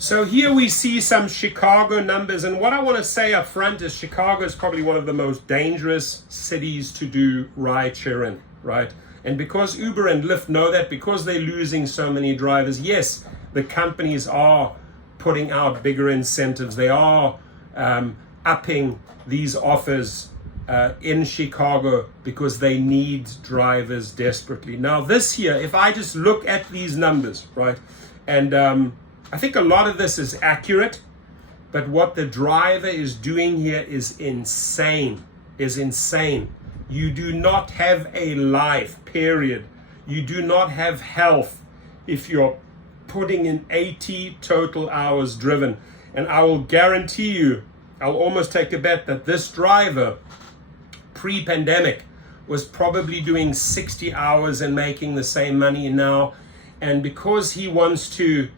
So here we see some Chicago numbers, and what I want to say up front is Chicago is probably one of the most dangerous cities to do rideshare in, right? And because Uber and Lyft know that, because they're losing so many drivers, yes, the companies are putting out bigger incentives. They are upping these offers in Chicago because they need drivers desperately. Now this year, if I just look at these numbers, right, and I think a lot of this is accurate, but what the driver is doing here is insane, You do not have a life, period. You do not have health if you're putting in 80 total hours driven. And I will guarantee you, I'll almost take a bet that this driver pre-pandemic was probably doing 60 hours and making the same money now. And because he wants to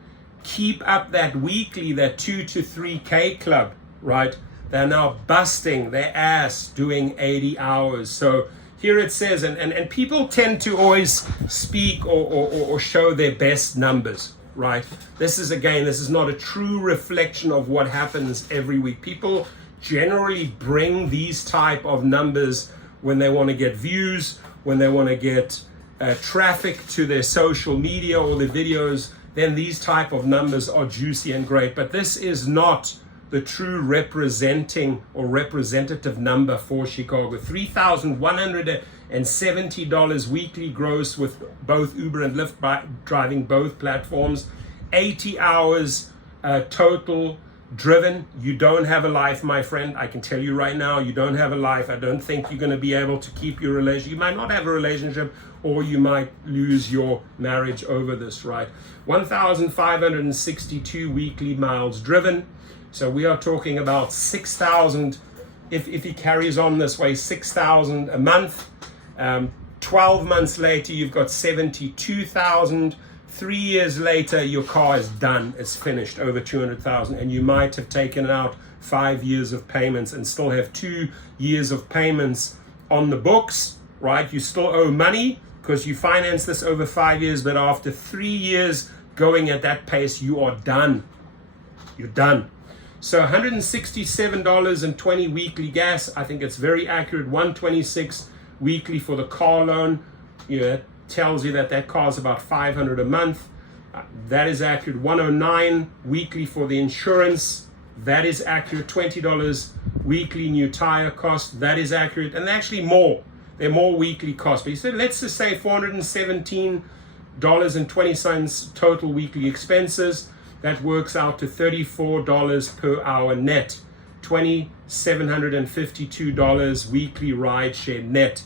keep up that weekly, that 2 to 3K club, right? They're now busting their ass doing 80 hours. So here it says, and people tend to always speak or show their best numbers, right? This is not a true reflection of what happens every week. People generally bring these type of numbers when they want to get views, when they want to get traffic to their social media or their videos. Then these type of numbers are juicy and great. But this is not the true representing or representative number for Chicago. $3,170 weekly gross with both Uber and Lyft driving both platforms. 80 hours total driven. You don't have a life, my friend. I can tell you right now, you don't have a life. I don't think you're going to be able to keep your relationship. You might not have a relationship, or you might lose your marriage over this, right? 1,562 weekly miles driven. So we are talking about 6,000, if he carries on this way, 6,000 a month. 12 months later, you've got 72,000. 3 years later, your car is done. It's finished, over 200,000. And you might have taken out 5 years of payments and still have 2 years of payments on the books, right? You still owe money because you financed this over 5 years, but after 3 years going at that pace, you are done. You're done. So $167.20 weekly gas. I think it's very accurate. $126 weekly for the car loan. It tells you that car is about $500 a month. That is accurate. $109 weekly for the insurance. That is accurate. $20 weekly new tire cost. That is accurate. And actually more. They're more weekly costs. But you said, let's just say $417.20 total weekly expenses. That works out to $34 per hour net. $2,752 weekly rideshare net.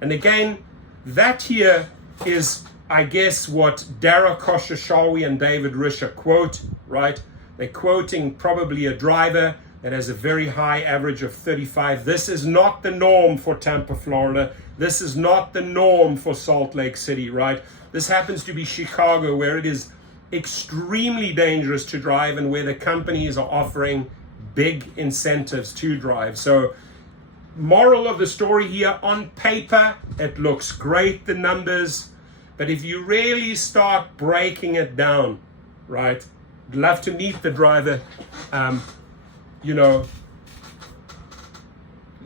And again, that here is, I guess, what Dara Khosrowshahi and David Risher quote, right? They're quoting probably a driver that has a very high average of 35. This is not the norm for Tampa, Florida. This is not the norm for Salt Lake City, right? This happens to be Chicago, where it is extremely dangerous to drive and where the companies are offering big incentives to drive. So moral of the story here, on paper, it looks great, the numbers, but if you really start breaking it down, right? I'd love to meet the driver.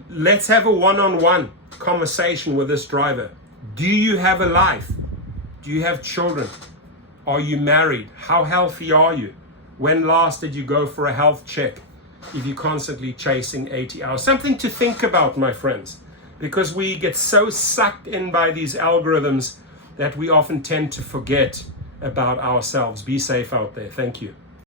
Let's have a one-on-one conversation with this driver. Do you have a life? Do you have children? Are you married? How healthy are you? When last did you go for a health check? If you're constantly chasing 80 hours. Something to think about, my friends, because we get so sucked in by these algorithms that we often tend to forget about ourselves. Be safe out there. Thank you.